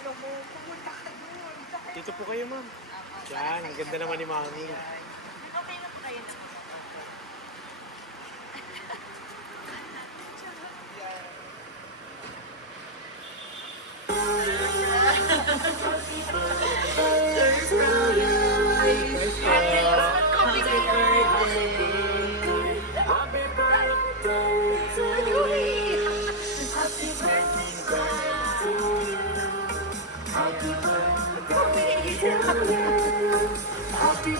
Gusto mo, pumunta ka doon. Dito po kayo, ma'am. Yan, ang ganda naman ni Mami. Okay na po kayo naman.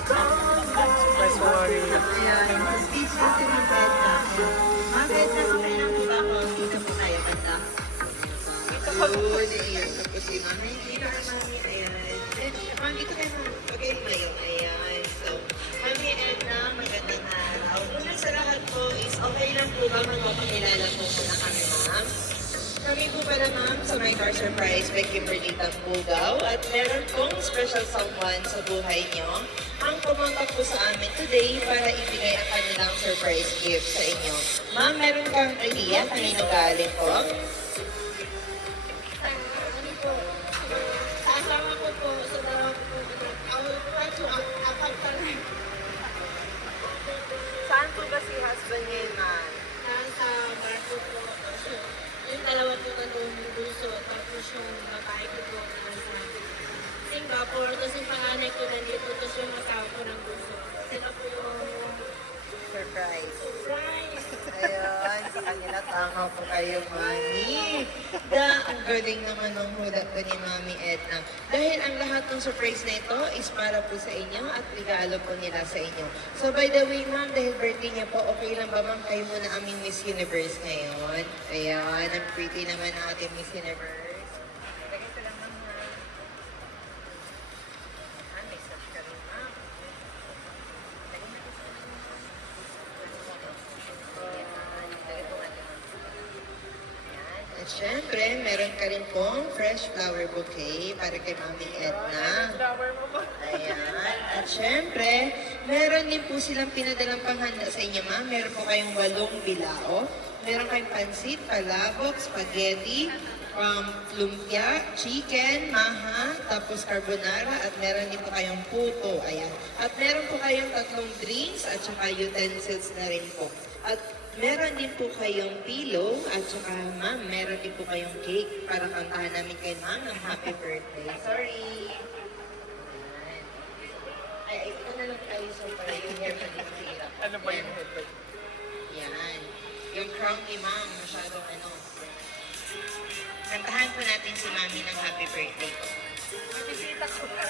Surprise po, Mami. Ayan, mag-speech kasi ng Bedna. Bedna, okay lang po ba ako? Dito po tayo, banda. Good, ayan. Tapos si Mami, dito kay Mami, ayan. Mami, dito kay Mami. Okay, Mayo, ayan. So, Mami Edna, magandang araw. Una sa lahat po is, okay lang po ba magpapakilala po muna kami, ma'am? Kami po pala, ma'am, sa My Car Surprise by Kimberly Tambugaw at meron pong special someone sa buhay niyo ang pumunta po sa amin today para ibigay ang kanilang surprise gift sa inyo. Ma'am, meron kang idea kanino galing po? Ano po, sa asawa ko po, sa dalawa ko po, apat pa rin. Saan po ba si husband niya, ma'am? Nasa barko po. So, yung dalawa po nandun buso, tapos yung babae ko po nasa Singapore, tapos yung panganay ko nandito, tapos yung asawa ko ng buso. Sila po yung Surprise. surprise. Ayun, sa kanila tama po kayo, Mami. Ang galing naman ng hulat ko ni Mami Edna. Dahil ang lahat ng surprise na ito is para po sa inyo at regalo po nila sa inyo. So by the way, ma'am, dahil birthday niya po, okay lang ba ma'am kayo muna aming Miss Universe ngayon? Ayan, ang pretty naman ng ating Miss Universe. Lagay ko lang, ma'am, ha? Ah, may search ka rin, ma'am. Lagay natin sa akin, ma'am. At syempre, meron ka rin pong fresh flower bouquet para kay Mami Edna. Ayan. At syempre, meron din po silang pinadalang panghanda sa inyo, ma'am. Meron po kayong 8 bilao. Meron kayong pansit, palabok, spaghetti, lumpia, chicken, maha, tapos carbonara, at meron din po kayong puto. Ayan. At meron po kayong 3 drinks at saka utensils na rin po. At meron din po kayong pillow at saka ma'am, meron din po kayong cake para kantahan namin kay ma'am ng happy birthday. Sorry! Ayan. Ay, ito na lang tayo so para yung hair na din sira. Ano ba yung headband? Yan. Yung crown ni ma'am, masyadong ano. Kantahan po natin si mami ng happy birthday po. Bisita ko na.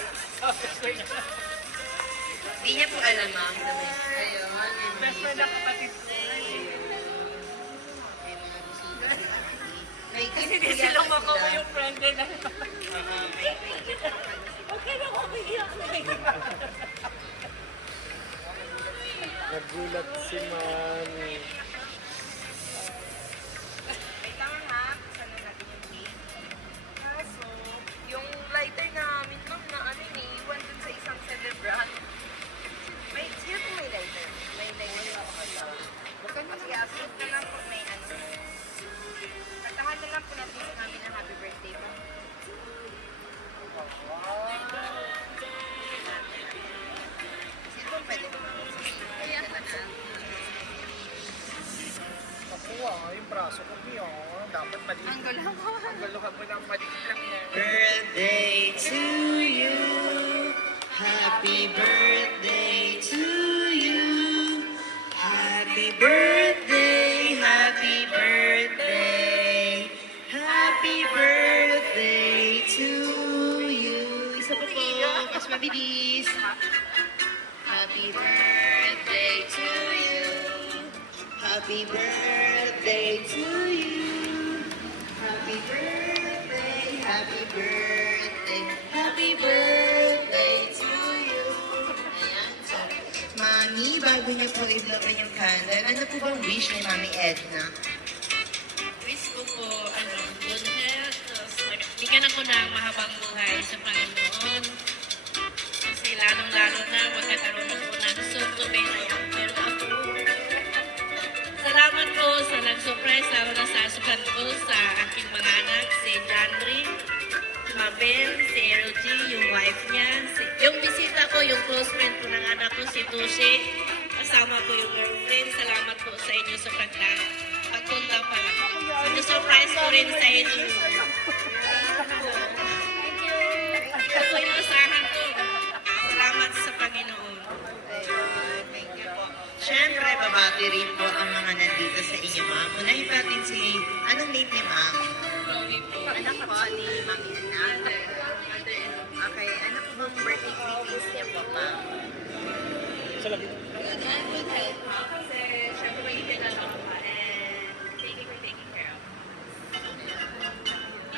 Hindi niya po alam ma'am na may... Ayun, Best friend ang kapatid ko. may mga bisita si mami. May Kasi gift di po sila yata mako sila. yung friend nila. May gift po pala sila. Okay na ako umiiyak. Nagulat si Mami. Wait lang ha. Saan na natin yung cake? Kaso, yung lighter namin ma'am na ano iwan dun sa isang celebrant. May, sino po may lighter? May lighter ako kasi. Kasi asin na lang po may ano. Kantahan na lang po natin sa kami ng happy birthday po. Sino bang pwede ba mami? Ayan na na. Nakuha, yung braso ko niyo. Dapat maliit. Ang gulo ko. Ang galuhan mo ng maliit lang yan. Birthday to you. Happy birthday to you. Happy birthday, happy birthday. Happy birthday to you. Isa pa po, mas mabilis. Happy birthday to you. Happy birthday to you. Happy birthday, happy birthday, happy birthday to you. Ayan, so, Mami, bago niyo po i-blow yung candle, ano po bang wish ni Mami Edna? Wish ko po, good health, tapos bigyan ako ng mahabang buhay sa Panginoon. Kasi lalong-lalo na magkakaroon ako ng soon-to-be na yung pero ako. Salamat po sa nag-surprise lalo na sa asukan ko sa aking mga anak, si Janry, si Ma'am husband, si LG, yung wife niya. Yung bisita ko, yung close friend ko ng anak ko, si Tushe. Kasama ko yung girlfriend. Salamat po sa inyo sa pagpunta pala. Surprise ko rin sa inyo. Ako yung asahan ko. Salamat sa Panginoon. Ayun, thank you po. Siyempre, babati rin po ang mga nandito sa inyo, ma'am. Unahin natin si, anong name ni ma'am? Chloe po. Anak po ni Ma'am Edna. Okay, ano po bang birthday greetings niya po, ma'am? Good health po. Kasi syempre may itinala ko pa. And thank you for taking care of me.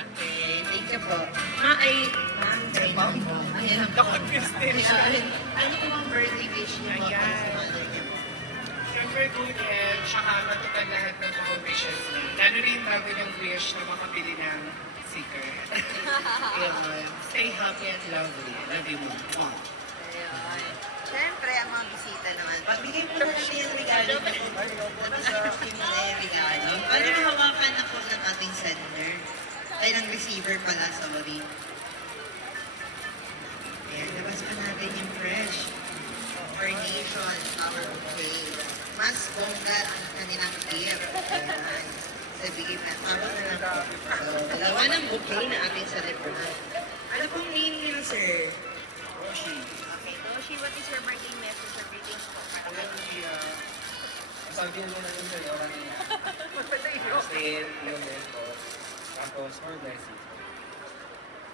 Okay, thank you po. Ma'am, thank you po. Ayan po. Confused din siya. Ayan. Ano po bang birthday wish niyo po para sa Ayan. mother niya po? Siyempre, good health, tsaka matupad lahat ng mga wishes niya. Lalo rin bago yung wish na makabili ng sticker. Ayun, stay happy and lovely. Love you, mom. Ayun. Siyempre, ang mga bisita naman. Pagbigay po natin yung regalo. Pagbigay mo na yung regalo. Para mahawakan ako ng ating sender. Ay, ng receiver pala, sorry. Ayan, labas pa natin yung fresh. Carnation, flower bouquet. Mas bongga ang kanilang gift. Ayan. So, bigay na. Tama na lang po. So, dalawa ng bouquet na ating celebrant. Ano pong name niyo, sir? Roshi. Okay, Doshi, what is your birthday message or greetings po? Sabihin mo na yun sa'yo kanina. Stay yung ko. Tapos, more blessings.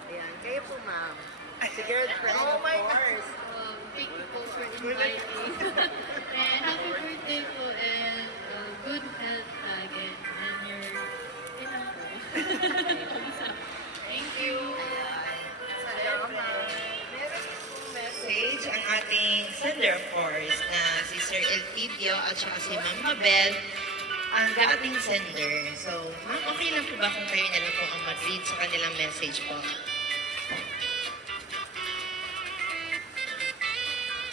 Ayan, kayo po, ma'am. Si girlfriend, Oh my of course. Thank you po for inviting. And happy birthday po and good health again. And your, Thank you. Meron pong message ang ating sender, of course, na si Sir Elpidio at saka si Ma'am Mabel, ang dating sender. So, ma'am, okay lang po ba kung kayo na lang po ang mag-read sa kanilang message po?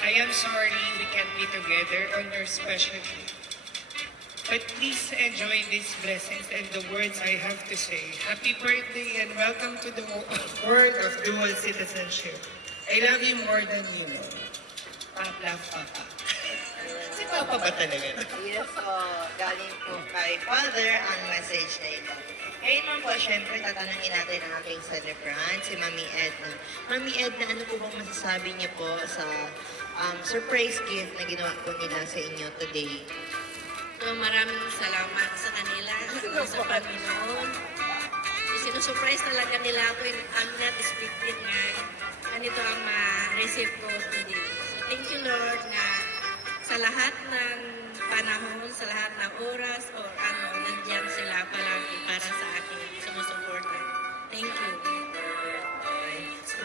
I am sorry we can't be together on your special day. But please enjoy these blessings and the words I have to say. Happy birthday and welcome to the world of dual citizenship. I love you more than you know. Love, Papa. Si Papa ba talaga? Yes po, galing po kay Father ang message na ito. Ngayon naman po, syempre, tatanungin natin ang aking celebrant, si Mami Edna. Mami Edna, ano po bang masasabi niyo po sa surprise gift na ginawa po nila sa inyo today? So, maraming salamat sa kanila, sa Panginoon. Sinusurprise talaga nila ako yung I'm not expecting nga ganito ang ma-receive ko today. So, thank you Lord na sa lahat ng panahon, sa lahat ng oras, o nandiyan sila palagi para sa akin, sumusuporta. Thank you.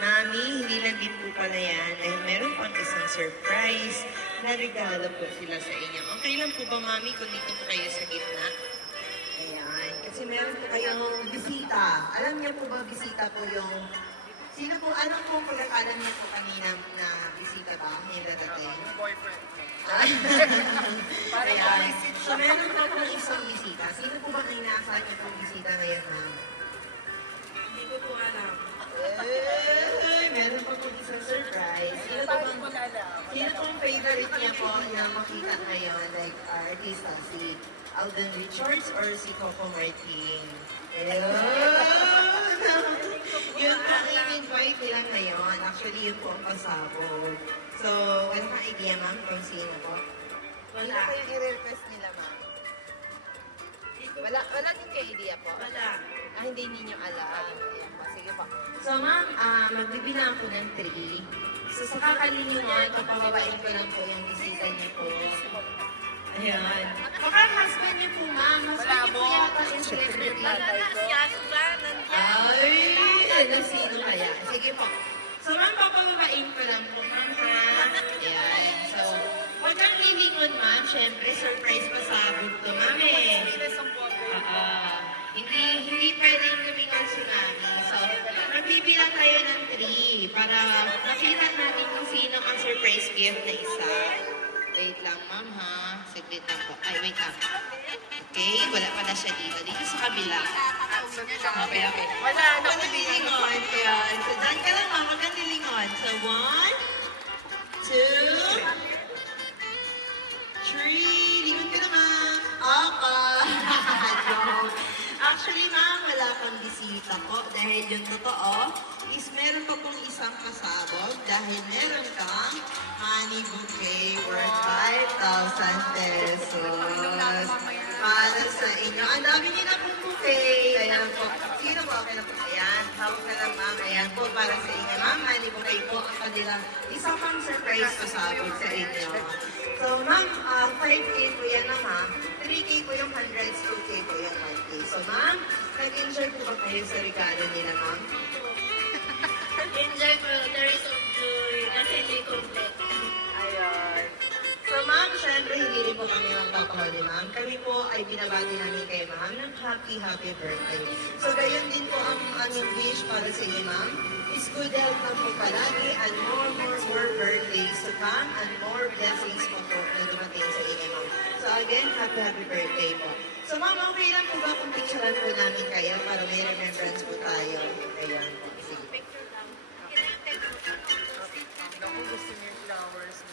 Mami, hindi lang din po pala yan. Dahil meron pang isang surprise na regalo po sila sa inyo. Okay lang po ba, Mami, kung dito po kayo sa gitna? Ayan. Kasi meron po kayong bisita. Alam niyo po ba, bisita po yung... Sino po, ano po pagkakalam niyo po kanina na bisita ba? Yung dadating? Boyfriend. Ayan. So, meron po po isang bisita. Sino po ba ang inaasahan niyo pong bisita ngayon, ma'am? Hindi ko po alam. Ay, meron pa po isang surprise. Sino pong favorite niya po na makita ngayon? Like, artista, si Alden Richards or si Coco Martin? Ayun! Yun po ang in-invite nila ngayon. Actually, yun po ang pasabog. So, wala kang idea, ma'am, kung sino po? Sino po yung i-request nila, ma'am? Wala din kayo idea po? Wala. Hindi ninyo alam. Ayan po, sige po. So, ma'am, magbibilang po ng 3. So, sa kakalinungan, papababain ko lang po yung bisita niyo po. Ayan. Baka husband niyo po, ma'am. Husband niyo po yata yung celebrity. Nandiyan ba? Nandiyan. Ay, alam sino kaya. Sige po. So, ma'am, papababain ko lang po, ma'am, ha? Ayan. So, huwag kang lilingon, ma'am. Siyempre, surprise pa sa to, ma'am, eh. Hindi pwedeng lumingon si Mami. So, magbibilang tayo ng 3 para makita natin kung sino ang surprise gift na isa. Wait lang, ma'am, ha? Saglit lang po. Ay, wait lang. Okay, wala pa na siya dito. Dito sa kabila. Okay, okay. Wala na Huwag kang lilingon. Ayan. So, dyan ka lang, ma'am. Huwag kang lilingon. So, 1, 2, 3. Lingon ka na, ma'am. Apa. Joke. Actually, ma'am, wala kang bisita po. Dahil yung totoo is meron pa pong isang kasabog dahil meron kang honey bouquet worth 5,000 pesos. Para sa inyo. Ang dami niyo na pong bouquet. Ayan po. Sino po? Okay na po. Ayan. Hawak na lang, ma'am. Ayan po. Para sa inyo, ma'am. Honey bouquet po ang kanilang isang pang surprise kasabog sa inyo. So, ma'am, 5K po yan na, ma'am. 3K po yung hundreds, 2K po yung 1K. So, ma'am, nag-enjoy po ba kayo sa regalo nila, ma'am? Enjoy ko, the rest of joy, kasi hindi complete. Ayun. So, ma'am, syempre, hindi rin po kami magpapahuli, ma'am. Kami po ay binabati namin kay ma'am ng happy, happy birthday. So, gayon din po ang aming wish para sa inyo, ma'am. Is good health lang po palagi and more birthdays to come and more blessings po po na dumating sa inyo, ma'am. So, again, happy, happy birthday po. So, ma'am, okay lang po ba kung picturean po namin kayo para may remembrance po tayo? Ayan po. Sige. Naku, gusto niya yung flowers mo.